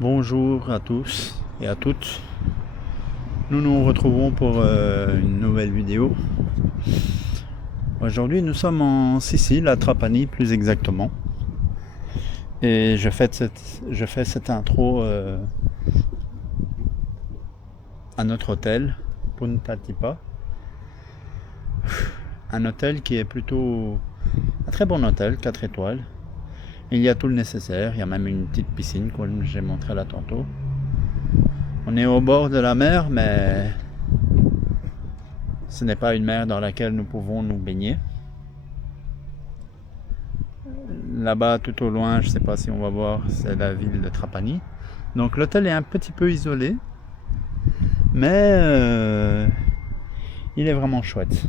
Bonjour à tous et à toutes. Nous nous retrouvons pour une nouvelle vidéo. Aujourd'hui nous sommes en Sicile, à Trapani plus exactement. Et je fais cette intro à notre hôtel, Punta Tipa. Un hôtel qui est plutôt un très bon hôtel, 4 étoiles. Il y a tout le nécessaire, il y a même une petite piscine comme j'ai montré là tantôt. On est au bord de la mer, mais ce n'est pas une mer dans laquelle nous pouvons nous baigner. Là-bas, tout au loin, je ne sais pas si on va voir, c'est la ville de Trapani. Donc l'hôtel est un petit peu isolé, mais il est vraiment chouette.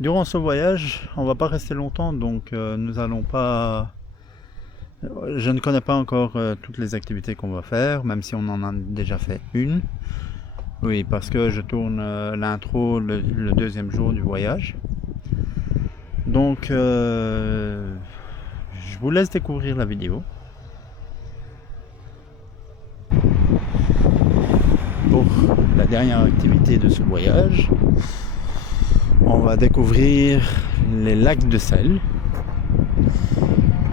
Durant ce voyage, on ne va pas rester longtemps, donc nous allons pas... Je ne connais pas encore toutes les activités qu'on va faire, même si on en a déjà fait une. Oui, parce que je tourne l'intro le deuxième jour du voyage. Donc, je vous laisse découvrir la vidéo. Pour la dernière activité de ce voyage, on va découvrir les lacs de sel,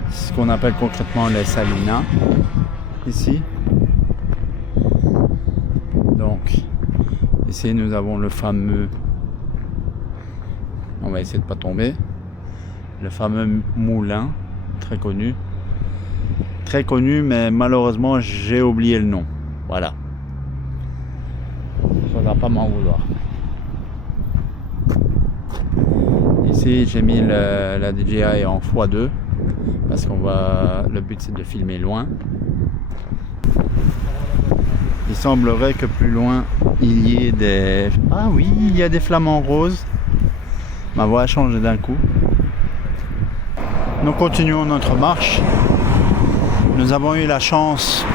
ce qu'on appelle concrètement les salinas, ici. Donc, ici nous avons le fameux, on va essayer de ne pas tomber, le fameux moulin, très connu, mais malheureusement j'ai oublié le nom. Voilà. Il ne faudra pas m'en vouloir. Ici j'ai mis la DJI en x2 parce qu'on va. Le but c'est de filmer loin. Il semblerait que plus loin il y ait des. Ah oui, il y a des flamants roses. Ma voix a changé d'un coup. Nous continuons notre marche. Nous avons eu la chance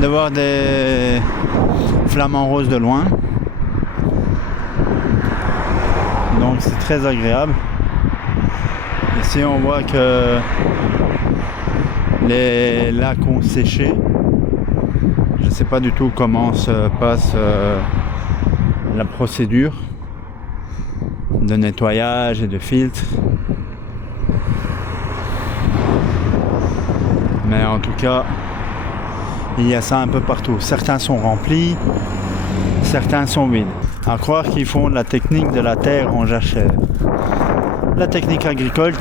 de voir des flamants roses de loin. Donc c'est très agréable. Ici on voit que les lacs ont séché. Je ne sais pas du tout comment se passe la procédure de nettoyage et de filtre. Mais en tout cas, il y a ça un peu partout. Certains sont remplis, certains sont vides. À croire qu'ils font la technique de la terre en jachère. La technique agricole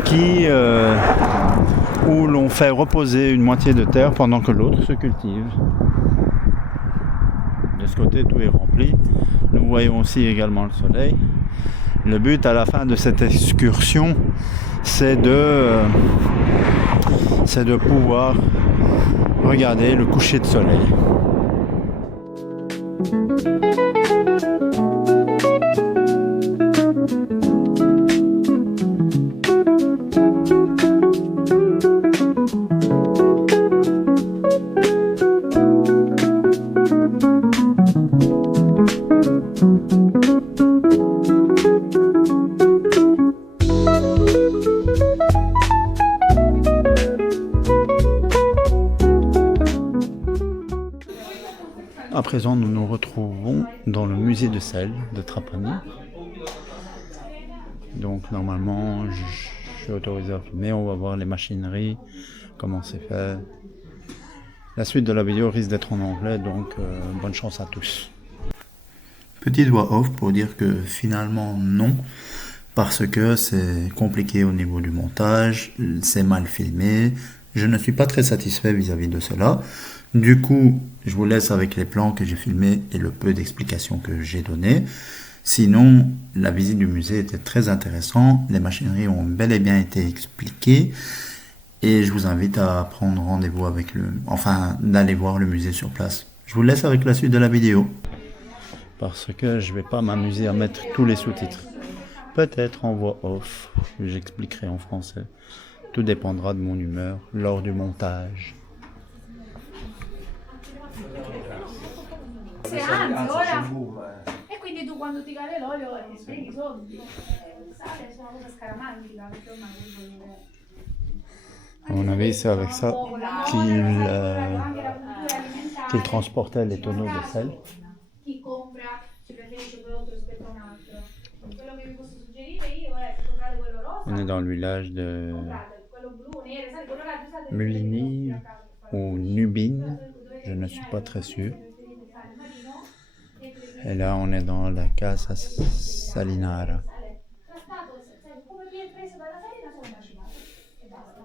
où l'on fait reposer une moitié de terre pendant que l'autre se cultive. De ce côté, tout est rempli. Nous voyons aussi également le soleil. Le but à la fin de cette excursion, c'est de pouvoir regarder le coucher de soleil. À présent, nous nous retrouvons dans le musée de sel de Trapani. Donc normalement, je suis autorisé à filmer. On va voir les machineries, comment c'est fait. La suite de la vidéo risque d'être en anglais, donc bonne chance à tous. Petite voix off pour dire que finalement non, parce que c'est compliqué au niveau du montage, c'est mal filmé. Je ne suis pas très satisfait vis-à-vis de cela. Du coup, je vous laisse avec les plans que j'ai filmés et le peu d'explications que j'ai données. Sinon, la visite du musée était très intéressante. Les machineries ont bel et bien été expliquées. Et je vous invite à prendre rendez-vous avec d'aller voir le musée sur place. Je vous laisse avec la suite de la vidéo. Parce que je ne vais pas m'amuser à mettre tous les sous-titres. Peut-être en voix off, j'expliquerai en français. Tout dépendra de mon humeur lors du montage. E quindi tu quando ti cade l'olio spendi i soldi, il sale è una cosa scaramantica, perché ormai À mon avis, c'est avec ça qu'il transportait les tonneaux de sel. Chi compra ci preferisce un prodotto rispetto a un altro. Quello che vi posso suggerire io è se comprate quello rosa, On est dans le village de comprate quello blu, nero, sai, quello là, usate Mulini ou Nubine, je ne suis pas très sûr. Et là, on est dans la Casa Salinara. Come viene preso dalla farina sono macinato e basta.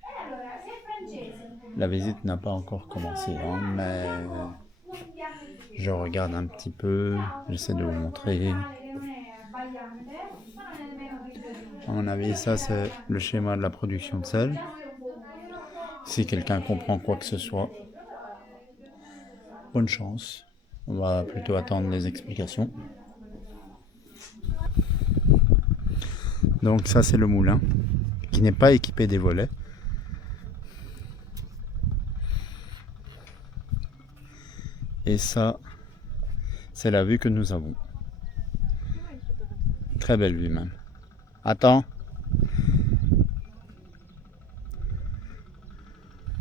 E allora, se è francese, La visite n'a pas encore commencé, hein, mais je regarde un petit peu, j'essaie de vous montrer. À mon avis, ça c'est le schéma de la production de sel. Si quelqu'un comprend quoi que ce soit, bonne chance. On va plutôt attendre les explications. Donc ça c'est le moulin, qui n'est pas équipé des volets. Et ça, c'est la vue que nous avons. Très belle vue même. Attends.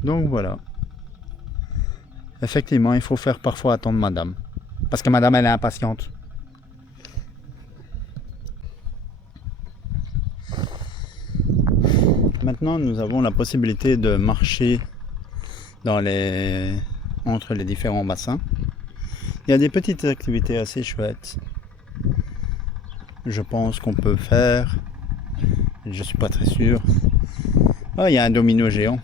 Donc voilà. Effectivement, il faut faire parfois attendre madame. Parce que madame, elle est impatiente. Maintenant, nous avons la possibilité de marcher entre les différents bassins. Il y a des petites activités assez chouettes. Je pense qu'on peut faire. Je suis pas très sûr. Ah, il y a un domino géant.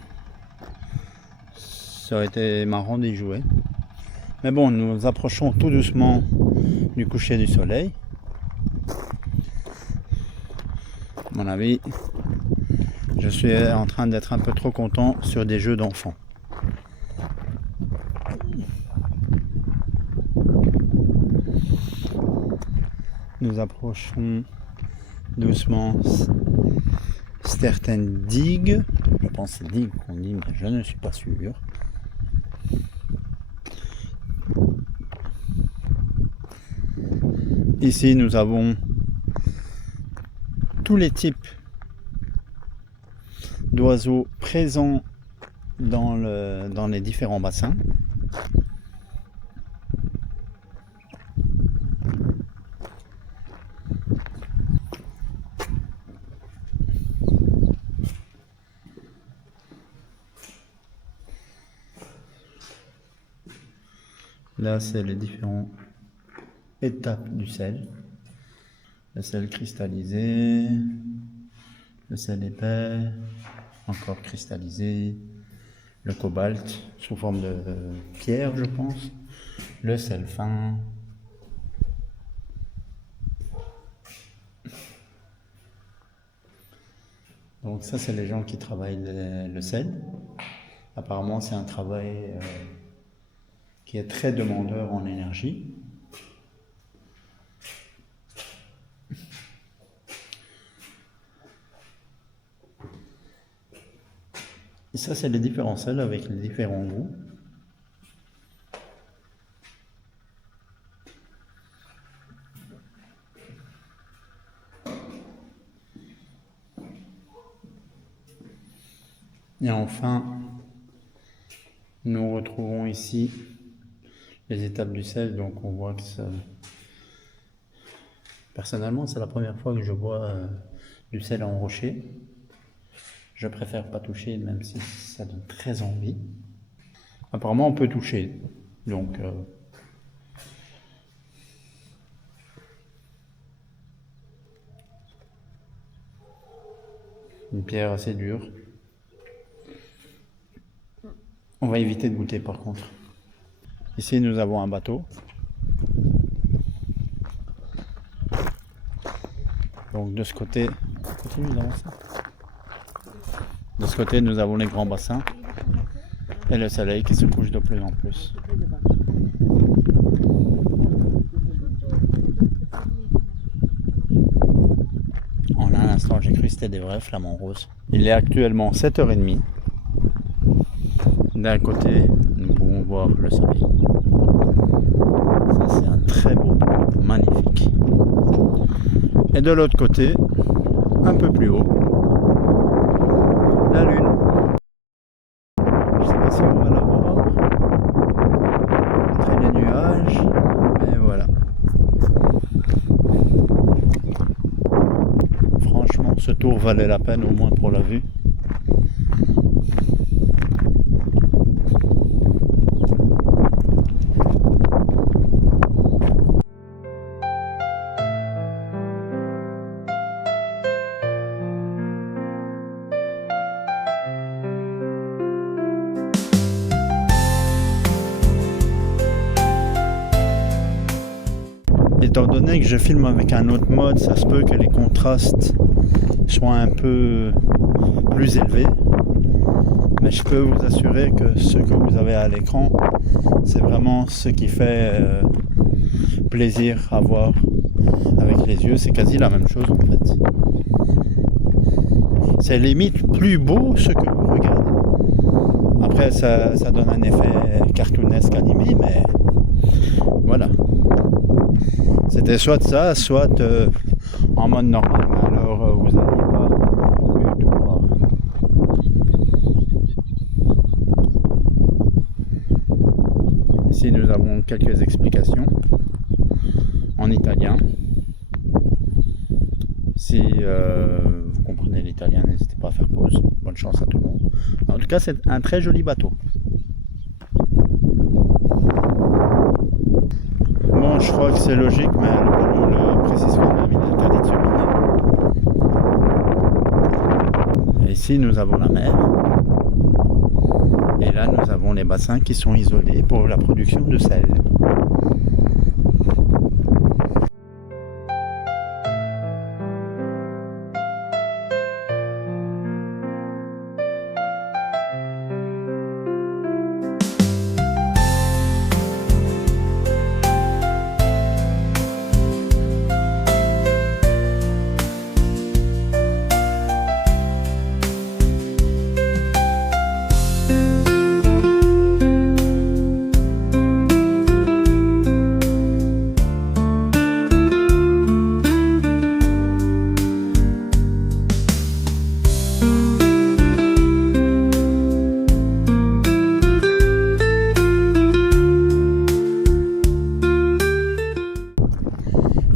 Ça aurait été marrant d'y jouer. Mais bon, nous approchons tout doucement du coucher du soleil. À mon avis, je suis en train d'être un peu trop content sur des jeux d'enfants. Nous approchons doucement certaines digues. Je pense que c'est digues qu'on dit, mais je ne suis pas sûr. Ici, nous avons tous les types d'oiseaux présents dans les différents bassins. Là, c'est les différentes étapes du sel. Le sel cristallisé, le sel épais, encore cristallisé, le cobalt sous forme de pierre, je pense, le sel fin. Donc ça, c'est les gens qui travaillent le sel. Apparemment, c'est un travail qui est très demandeur en énergie. Et ça, c'est les différents sels avec les différents goûts. Et enfin, nous retrouvons ici les étapes du sel. Donc on voit que ça... Personnellement, c'est la première fois que je vois du sel en rocher. Je préfère pas toucher, même si ça donne très envie. Apparemment, on peut toucher. Donc, une pierre assez dure. On va éviter de goûter par contre. Ici, nous avons un bateau. Donc, de ce côté, continue d'avancer. De ce côté, nous avons les grands bassins et le soleil qui se couche de plus en plus. En un instant, j'ai cru que c'était des vrais flamants roses. Il est actuellement 7h30. D'un côté, nous pouvons voir le soleil. Ça, c'est un très beau plan, magnifique. Et de l'autre côté, un peu plus haut, la lune. Je sais pas si on va la voir. Après les nuages, mais voilà. Franchement, ce tour valait la peine au moins pour la vue. Étant donné que je filme avec un autre mode, ça se peut que les contrastes soient un peu plus élevés. Mais je peux vous assurer que ce que vous avez à l'écran, c'est vraiment ce qui fait plaisir à voir avec les yeux. C'est quasi la même chose en fait. C'est limite plus beau ce que vous regardez. Après, ça donne un effet cartoonesque animé, mais voilà. C'était soit ça, soit en mode normal. Alors vous n'alliez pas du tout voir. Ici nous avons quelques explications en italien. Si vous comprenez l'italien, n'hésitez pas à faire pause. Bonne chance à tout le monde. En tout cas, c'est un très joli bateau. Bon, je crois que c'est logique, mais le panneau le précise quand même, il est interdit de se baigner. Et ici, nous avons la mer. Et là, nous avons les bassins qui sont isolés pour la production de sel.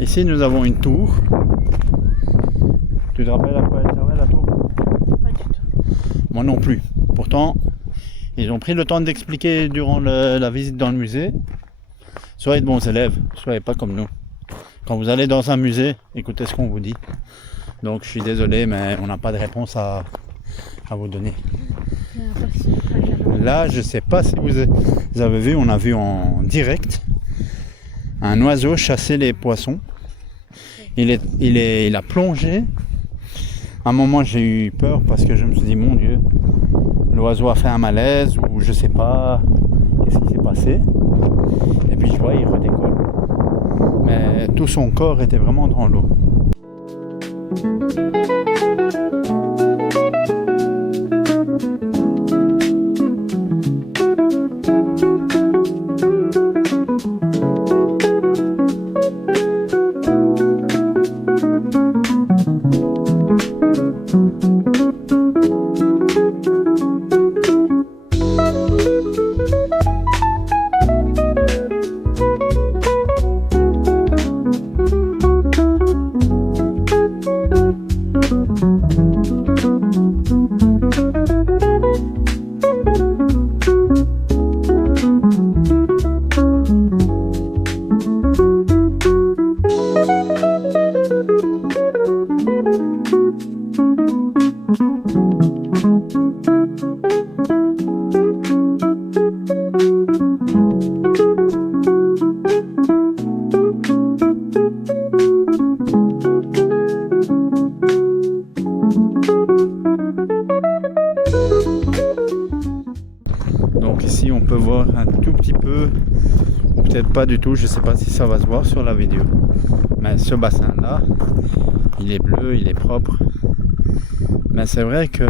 Ici, nous avons une tour. Tu te rappelles à quoi elle servait la tour? Pas du tout. Moi non plus. Pourtant, ils ont pris le temps d'expliquer durant la visite dans le musée. Soyez de bons élèves, soyez pas comme nous. Quand vous allez dans un musée, écoutez ce qu'on vous dit. Donc je suis désolé, mais on n'a pas de réponse à vous donner. Là, je sais pas si vous avez vu, on a vu en direct un oiseau chasser les poissons. Il a plongé. À un moment, j'ai eu peur parce que je me suis dit, mon Dieu, l'oiseau a fait un malaise ou je sais pas qu'est-ce qui s'est passé. Et puis je vois, il redécolle. Mais tout son corps était vraiment dans l'eau. Donc ici on peut voir un tout petit peu, ou peut-être pas du tout, je sais pas si ça va se voir sur la vidéo, mais ce bassin là, il est bleu, il est propre, mais c'est vrai que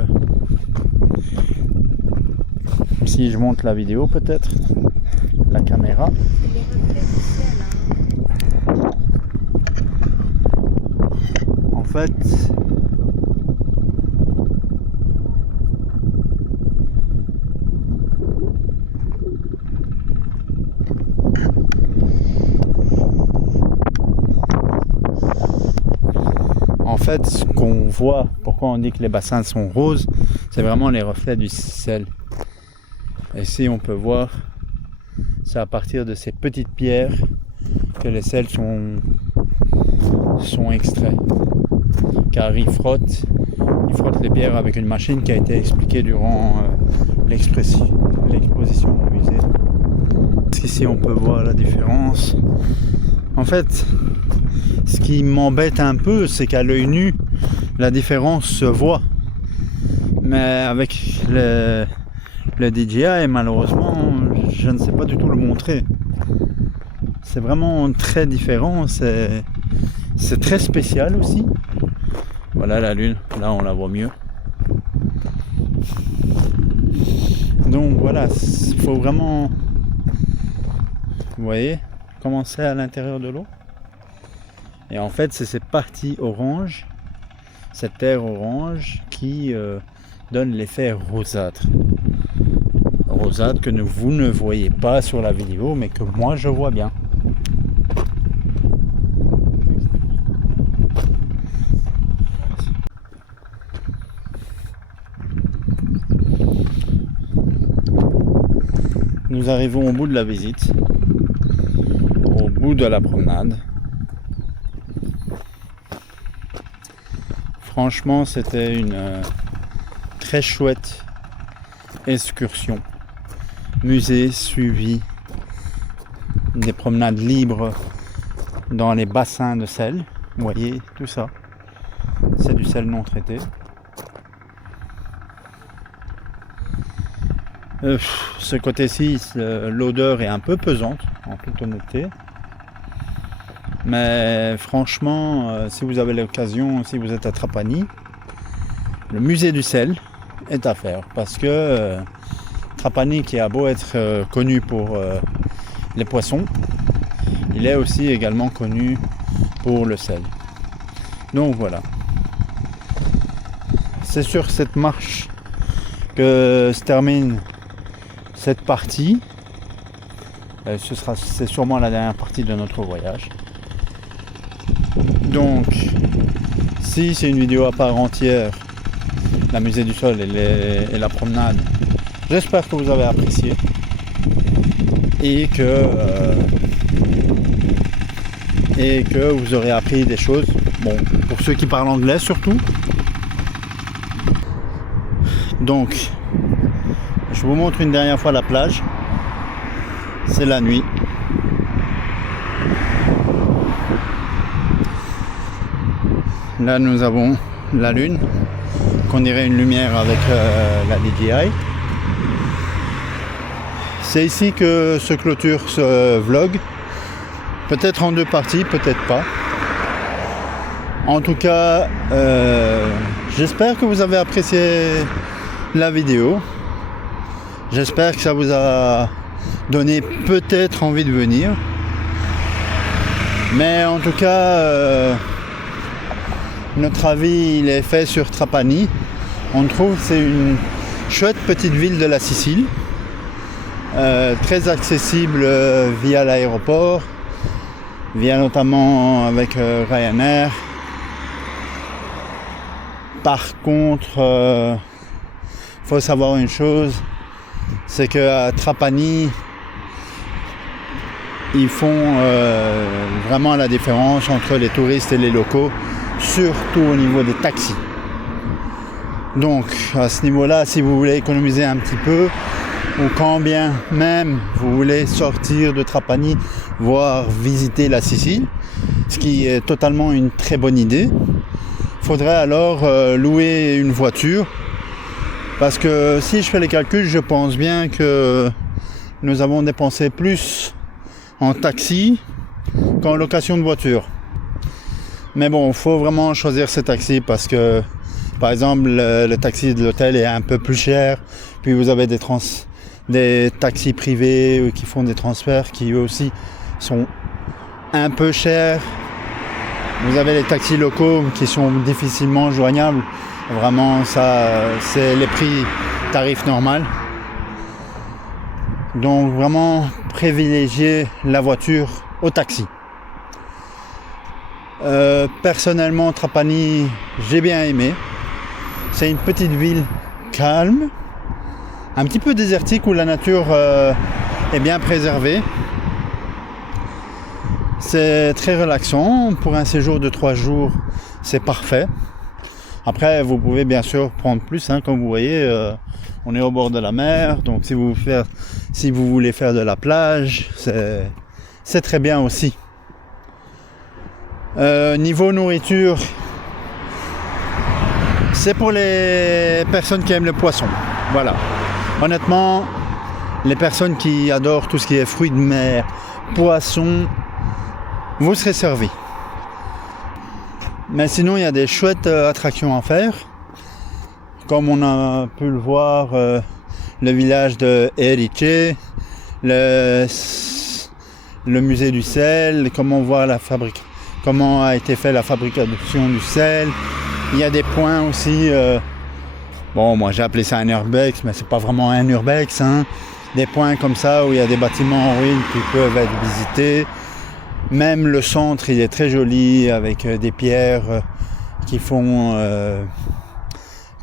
si je monte la vidéo peut-être, la caméra, en fait fait, ce qu'on voit, pourquoi on dit que les bassins sont roses, c'est vraiment les reflets du sel. Et ici, on peut voir, c'est à partir de ces petites pierres que les sels sont extraits. Car ils frottent les pierres avec une machine qui a été expliquée durant l'exposition au musée. Ici, on peut voir la différence. En fait, ce qui m'embête un peu, c'est qu'à l'œil nu, la différence se voit. Mais avec le DJI, malheureusement, je ne sais pas du tout le montrer. C'est vraiment très différent, c'est très spécial aussi. Voilà la lune, là on la voit mieux. Donc voilà, il faut vraiment, vous voyez, commencer à l'intérieur de l'eau. Et en fait, c'est cette partie orange, cette terre orange qui donne l'effet rosâtre. Rosâtre que vous ne voyez pas sur la vidéo, mais que moi je vois bien. Nous arrivons au bout de la visite, au bout de la promenade. Franchement, c'était une très chouette excursion. Musée suivi, des promenades libres dans les bassins de sel. Vous voyez tout ça, c'est du sel non traité. Ce côté-ci, l'odeur est un peu pesante, en toute honnêteté. Mais franchement, si vous avez l'occasion, si vous êtes à Trapani, le musée du sel est à faire. Parce que Trapani, qui a beau être connu pour les poissons, il est aussi également connu pour le sel. Donc voilà. C'est sur cette marche que se termine cette partie. C'est sûrement la dernière partie de notre voyage. Donc, si c'est une vidéo à part entière, la musée du sol et la promenade, j'espère que vous avez apprécié et que vous aurez appris des choses. Bon, pour ceux qui parlent anglais surtout. Donc, je vous montre une dernière fois la plage. C'est la nuit. Là, nous avons la lune, qu'on dirait une lumière avec la DJI. C'est ici que se clôture ce vlog. Peut-être en deux parties, peut-être pas. En tout cas, j'espère que vous avez apprécié la vidéo. J'espère que ça vous a donné peut-être envie de venir. Mais en tout cas, notre avis il est fait sur Trapani. On trouve que c'est une chouette petite ville de la Sicile. Très accessible via l'aéroport, via notamment avec Ryanair. Par contre, faut savoir une chose, c'est qu'à Trapani, ils font vraiment la différence entre les touristes et les locaux, surtout au niveau des taxis. Donc à ce niveau-là, si vous voulez économiser un petit peu, ou quand bien même vous voulez sortir de Trapani, voire visiter la Sicile, ce qui est totalement une très bonne idée, il faudrait alors louer une voiture. Parce que si je fais les calculs, je pense bien que nous avons dépensé plus en taxi qu'en location de voiture. Mais bon, il faut vraiment choisir ces taxis parce que, par exemple, le taxi de l'hôtel est un peu plus cher. Puis vous avez des taxis privés qui font des transferts qui eux aussi sont un peu chers. Vous avez les taxis locaux qui sont difficilement joignables. Vraiment, ça, c'est les prix tarif normal. Donc vraiment privilégier la voiture au taxi. Personnellement, Trapani, j'ai bien aimé. C'est une petite ville calme, un petit peu désertique où la nature est bien préservée. C'est très relaxant. Pour un séjour de 3 jours, c'est parfait. Après, vous pouvez bien sûr prendre plus. Comme vous voyez, on est au bord de la mer. Donc si vous voulez faire de la plage, c'est très bien aussi. Niveau nourriture, c'est pour les personnes qui aiment le poisson. Voilà. Honnêtement, les personnes qui adorent tout ce qui est fruits de mer, poissons, vous serez servis. Mais sinon, il y a des chouettes attractions à faire. Comme on a pu le voir, le village de Erice, le musée du sel, comment a été fait la fabrication du sel. Il y a des points aussi, bon, moi j'ai appelé ça un urbex, mais c'est pas vraiment un urbex, Des points comme ça où il y a des bâtiments en ruine qui peuvent être visités. Même le centre, il est très joli avec des pierres qui font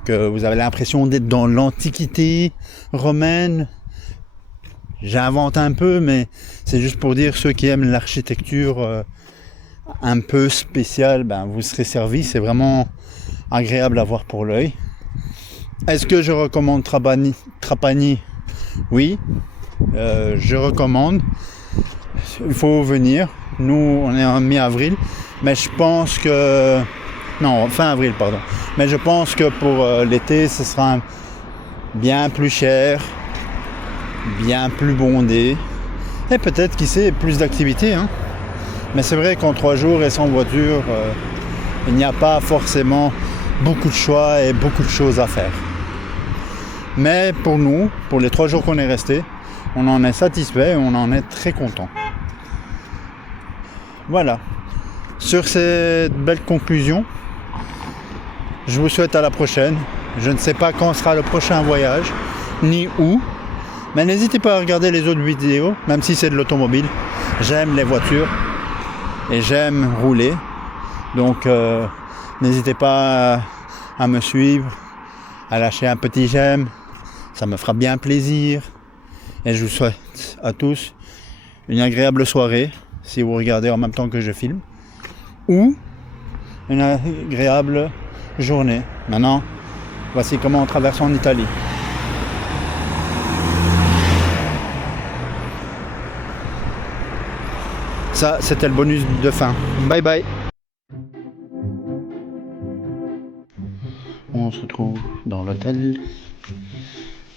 que vous avez l'impression d'être dans l'Antiquité romaine. J'invente un peu, mais c'est juste pour dire ceux qui aiment l'architecture un peu spéciale, vous serez servis. C'est vraiment agréable à voir pour l'œil. Est-ce que je recommande Trapani? Oui, je recommande. Il faut venir. Nous, on est en mi-avril, mais je pense que... Non, fin avril, pardon. Mais je pense que pour l'été, ce sera bien plus cher, bien plus bondé, et peut-être, qui sait, plus d'activités. Mais c'est vrai qu'en 3 jours et sans voiture, il n'y a pas forcément beaucoup de choix et beaucoup de choses à faire. Mais pour nous, pour les 3 jours qu'on est restés, on en est satisfait et on en est très content. Voilà. Sur cette belle conclusion, je vous souhaite à la prochaine. Je ne sais pas quand sera le prochain voyage, ni où. Mais n'hésitez pas à regarder les autres vidéos, même si c'est de l'automobile. J'aime les voitures et j'aime rouler. Donc n'hésitez pas à me suivre, à lâcher un petit j'aime. Ça me fera bien plaisir. Et je vous souhaite à tous une agréable soirée, si vous regardez en même temps que je filme, ou une agréable journée. Maintenant, voici comment on traverse en Italie. Ça, c'était le bonus de fin. Bye bye. On se retrouve dans l'hôtel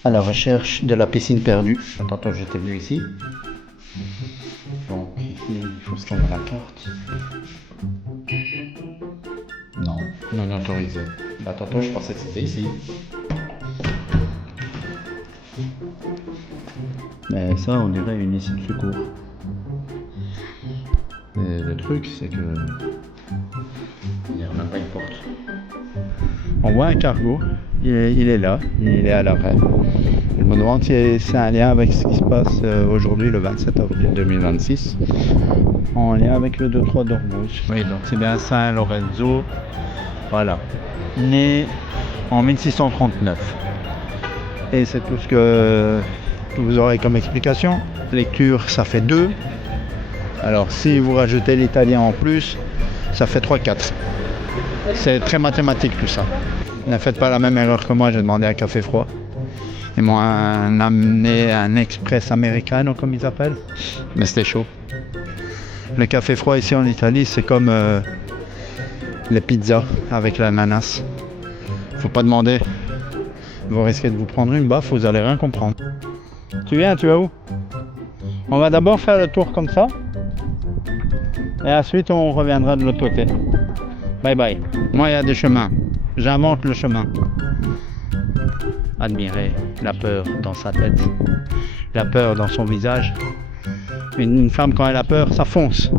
à la recherche de la piscine perdue. Tantôt j'étais venu ici. Donc ici il faut scanner la carte. Non, non autorisé. Là tantôt je pensais que c'était ici. Mais ça on dirait une issue de secours. Et le truc c'est que il n'y a même pas une porte. On voit un cargo, il est là, il est à l'arrêt. Je me demande si c'est un lien avec ce qui se passe aujourd'hui, le 27 avril 2026, en lien avec le 2-3 d'Ormuz. Oui, donc c'est bien Saint Lorenzo, voilà, né en 1639. Et c'est tout ce que vous aurez comme explication. Lecture, ça fait 2. Alors si vous rajoutez l'italien en plus, ça fait 3-4. C'est très mathématique tout ça. Ne faites pas la même erreur que moi, j'ai demandé un café froid. Ils m'ont amené un express americano comme ils appellent. Mais c'était chaud. Le café froid ici en Italie, c'est comme les pizzas avec l'ananas. Faut pas demander. Vous risquez de vous prendre une baffe, vous allez rien comprendre. Tu viens, tu vas où? On va d'abord faire le tour comme ça. Et ensuite on reviendra de l'autre côté. Bye bye. Moi il y a des chemins. J'invente le chemin. Admirez la peur dans sa tête. La peur dans son visage. Une femme quand elle a peur, ça fonce.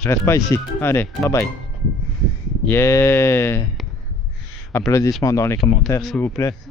Je reste pas ici. Allez, bye bye. Yeah. Applaudissements dans les commentaires s'il vous plaît.